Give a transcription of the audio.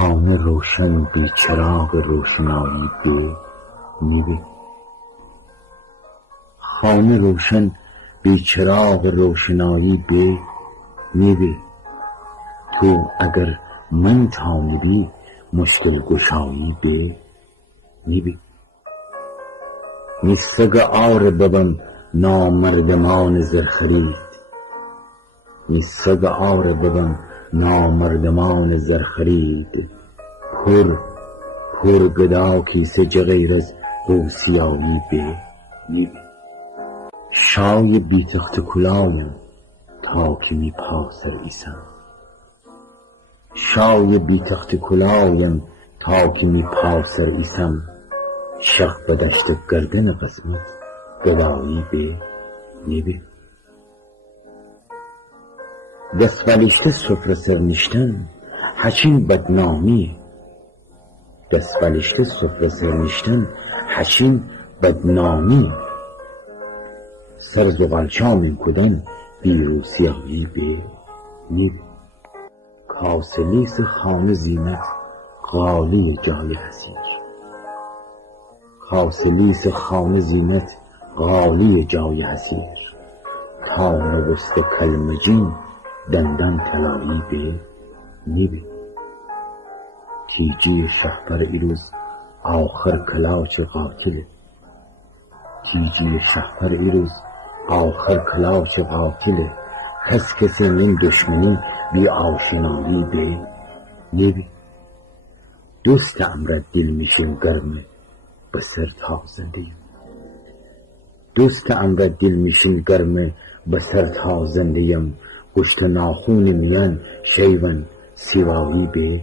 خانه روشن بی چراغ روشنایی به نیبه. خانه روشن بی چراغ روشنایی به نیبه. تو اگر من تامدی مشکل گشایی به نیبه. نیستگ آر ببم نامردمان زرخرید. نیستگ آر ببم نامردمان زرخرید. پر گدا کیسه چه غیر از روسیایی به نیبه. شای بی تخت کلایم تا که می پاسر ایسم. شای بی تخت کلایم تا که می پاسر ایسم. شق بدشت گردن قسمت گدایی به نیبه. دست بلیشته سفره سرنیشتن حچین بدنامی. دست بلیشته سفره سرنیشتن حچین بدنامی. سر زغالچام کدن بیروسیایی به نیبه. کاسه لیس خانه زینت غالی جای حسیر. کاسه لیس خانه زینت غالی جای حسیر. کان وسط کلمجین دندان طلایی به نیبه. تیجی شهپر ایروز آخر کلاچ قاتله. تیجی شهپر ایروز آخر کلاچ قاتله. خس کسی من دشمنی بی آشنایی به نیبه. دوست امرد دل میشیم گرمه به سر تازندیم. دوست امرد دل میشیم گرمه به سر تازندیم. گشت ناخون میان شیون سیوایی به